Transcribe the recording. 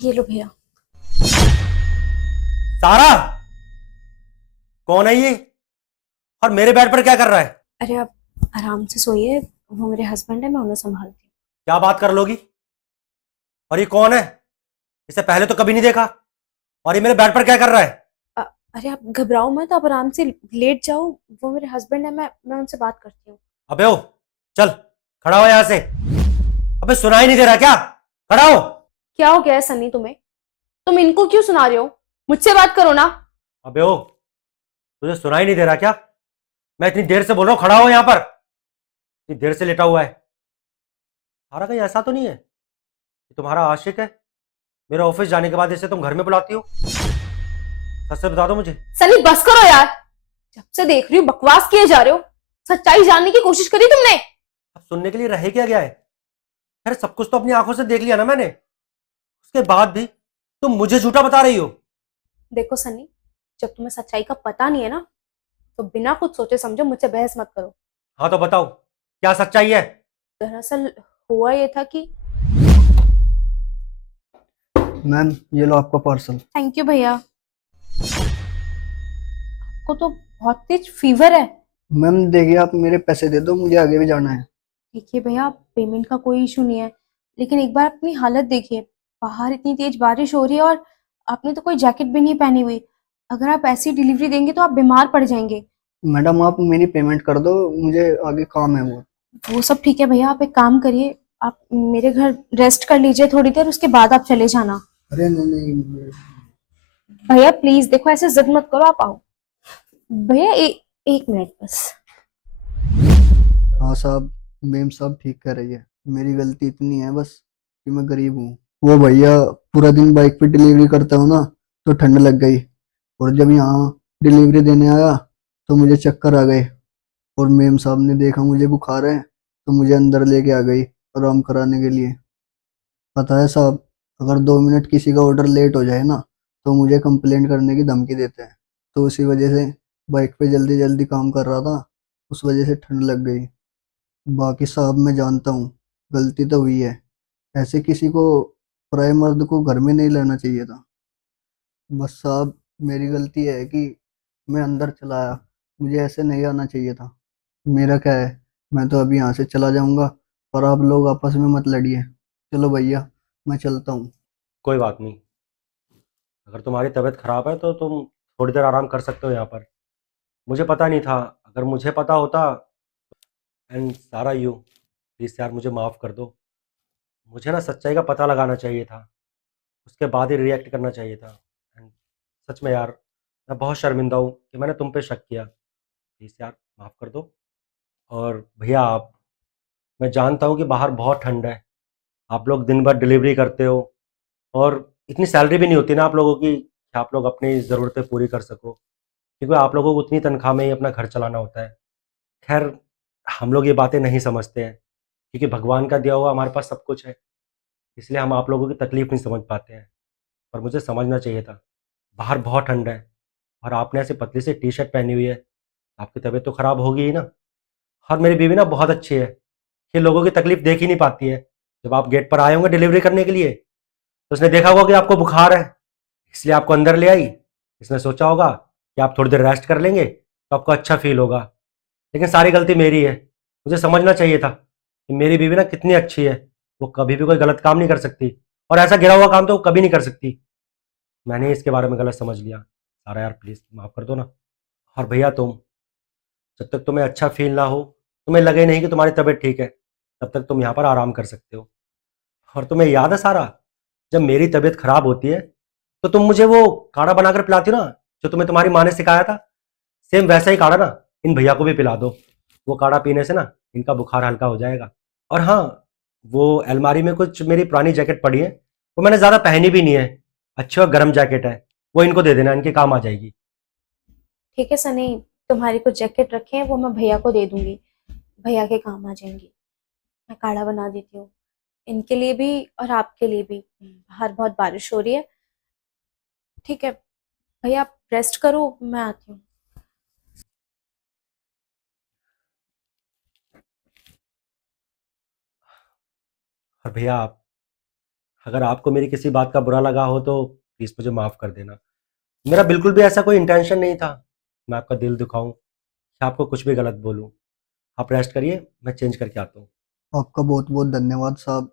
ये लो भैया। सारा, कौन है ये? और मेरे बेड पर क्या कर रहा है? अरे आप आराम से सोइए, वो मेरे हस्बैंड है, मैं उन्हें संभालती क्या बात कर लोगी? और ये कौन है? इसे पहले तो कभी नहीं देखा। और ये मेरे बेड पर क्या कर रहा है? हूँ। अरे आप घबराओ मत, आप आराम से लेट जाओ। वो मेरे हस्बैंड है, मैं उनसे बात करती हूँ। अबे ओ, चल, खड़ा हो यहां से। अबे सुनाई नहीं दे रहा क्या? खड़ा हो। क्या हो गया है सनी तुम्हें? तुम इनको क्यों सुना रहे हो? मुझसे बात करो ना। अबे ओ, तुझे सुनाई नहीं दे रहा क्या? मैं इतनी देर से बोल रहा हूँ, खड़ा हो यहां पर। इतनी देर से लेटा हुआ है। सारा कहीं ऐसा तो नहीं है कि तुम्हारा आशिक है? मेरे ऑफिस जाने के बाद इसे तुम घर में बुलाती हो? सच से बता दो मुझे। सनी बस करो यार। जब से देख रही हूँ बकवास किए जा रहे हो। सच्चाई जानने की कोशिश करी तुमने? अब सुनने के लिए रह क्या गया है? अरे सब कुछ तो अपनी आंखों से देख लिया ना मैंने। उसके बाद भी तुम मुझे झूठा बता रही हो। देखो सनी, जब तुम्हें सच्चाई का पता नहीं है ना, तो बिना कुछ सोचे समझे मुझसे बहस मत करो। हाँ तो बताओ, क्या सच्चाई है? दरअसल हुआ ये था कि मैम, ये लो आपका पार्सल। थैंक यू भैया। को तो बहुत तेज फीवर है। मैम देखिए, आप मेरे पैसे दे दो, मुझे आगे भी जाना है। देखिए भैया, पेमेंट का कोई इशू नहीं है, लेकिन एक बार अपनी हालत देखिए। बाहर इतनी तेज बारिश हो रही है और आपने तो कोई जैकेट भी नहीं पहनी हुई। अगर आप ऐसी डिलीवरी देंगे तो आप बीमार पड़ जाएंगे। मैडम, आप मेरी पेमेंट कर दो, मुझे आगे काम है वो। वो सब ठीक है भैया, आप एक काम करिए, आप मेरे घर रेस्ट कर लीजिए थोड़ी देर, उसके बाद आप चले जाना। अरे नहीं नहीं। भैया प्लीज देखो, ऐसे जिद मत करो, आप आओ। भैया एक मिनट बस। हाँ साहब, मेम साहब ठीक कह रही है। मेरी गलती इतनी है बस कि मैं गरीब हूँ। वो भैया, पूरा दिन बाइक पे डिलीवरी करता हूँ ना, तो ठंड लग गई। और जब यहाँ डिलीवरी देने आया तो मुझे चक्कर आ गए। और मेम साहब ने देखा मुझे बुखार है, तो मुझे अंदर लेके आ गई आराम कराने के लिए। पता है साहब, अगर 2 मिनट किसी का ऑर्डर लेट हो जाए ना, तो मुझे कंप्लेंट करने की धमकी देते हैं। तो उसी वजह से बाइक पे जल्दी जल्दी काम कर रहा था, उस वजह से ठंड लग गई। बाकी साहब मैं जानता हूँ, गलती तो हुई है। ऐसे किसी को, पराये मर्द को घर में नहीं लाना चाहिए था। बस साहब, मेरी गलती है कि मैं अंदर चला आया, मुझे ऐसे नहीं आना चाहिए था। मेरा क्या है, मैं तो अभी यहाँ से चला जाऊंगा। और आप लोग आपस में मत लड़िए। चलो भैया, मैं चलता हूँ। कोई बात नहीं। अगर तुम्हारी तबीयत खराब है तो तुम थोड़ी देर आराम कर सकते हो यहाँ पर। मुझे पता नहीं था। अगर मुझे पता होता। एंड सारा यू, प्लीज़ यार मुझे माफ़ कर दो। मुझे ना सच्चाई का पता लगाना चाहिए था। उसके बाद ही रिएक्ट करना चाहिए था। एंड सच में यार, मैं बहुत शर्मिंदा हूँ कि मैंने तुम पे शक किया। प्लीज़ यार माफ़ कर दो। और भैया आप, मैं जानता हूँ कि बाहर बहुत ठंड है। आप लोग दिन भर डिलीवरी करते हो। और इतनी सैलरी भी नहीं होती ना आप लोगों की कि आप लोग अपनी ज़रूरतें पूरी कर सको। क्योंकि आप लोगों को उतनी तनख्वाह में ही अपना घर चलाना होता है। खैर, हम लोग ये बातें नहीं समझते हैं क्योंकि भगवान का दिया हुआ हमारे पास सब कुछ है। इसलिए हम आप लोगों की तकलीफ़ नहीं समझ पाते हैं। पर मुझे समझना चाहिए था। बाहर बहुत ठंड है और आपने ऐसे पतली सी टी-शर्ट पहनी हुई है। आपकी तबीयत तो ख़राब होगी ही ना। और मेरी बीवी ना बहुत अच्छी है। ये लोगों की तकलीफ़ देख ही नहीं पाती है। जब आप गेट पर आए होंगे डिलीवरी करने के लिए, तो उसने देखा होगा कि आपको बुखार है, इसलिए आपको अंदर ले आई। इसने सोचा होगा कि आप थोड़ी देर रेस्ट कर लेंगे तो आपको अच्छा फ़ील होगा। लेकिन सारी गलती मेरी है। मुझे समझना चाहिए था कि मेरी बीवी ना कितनी अच्छी है। वो कभी भी कोई गलत काम नहीं कर सकती और ऐसा गिरा हुआ काम तो वो कभी नहीं कर सकती। मैंने इसके बारे में गलत समझ लिया। सारा यार प्लीज़ माफ़ कर दो ना। और भैया तुम, जब तक तुम्हें अच्छा फ़ील ना हो, तुम्हें लगे नहीं कि तुम्हारी तबीयत ठीक है, तब तक तुम यहाँ पर आराम कर सकते हो। और तुम्हें याद है सारा, जब मेरी तबीयत खराब होती है तो तुम मुझे वो काढ़ा बनाकर पिलाती हो ना, जो तुम्हें तुम्हारी माँ ने सिखाया था। सेम वैसा ही काढ़ा ना इन भैया को भी पिला दो। वो काढ़ा पीने से ना इनका बुखार हल्का हो जाएगा। और हाँ, वो अलमारी में कुछ मेरी पुरानी जैकेट पड़ी है, वो मैंने ज़्यादा पहनी भी नहीं है। अच्छी और गर्म जैकेट है, वो इनको दे देना, इनके काम आ जाएगी। ठीक है सनी, तुम्हारी कुछ जैकेट रखे हैं वो मैं भैया को दे दूंगी, भैया के काम आ जाएंगी। मैं काढ़ा बना देती हूँ इनके लिए भी और आपके लिए भी। बाहर बहुत बारिश हो रही है। ठीक है भैया, आप रेस्ट करो, मैं आती हूँ। और भैया आप, अगर आपको मेरी किसी बात का बुरा लगा हो तो प्लीज़ मुझे माफ़ कर देना। मेरा बिल्कुल भी ऐसा कोई इंटेंशन नहीं था, मैं आपका दिल दुखाऊँ या आपको कुछ भी गलत बोलूँ। आप रेस्ट करिए, मैं चेंज करके आता हूँ। आपका बहुत बहुत धन्यवाद साहब।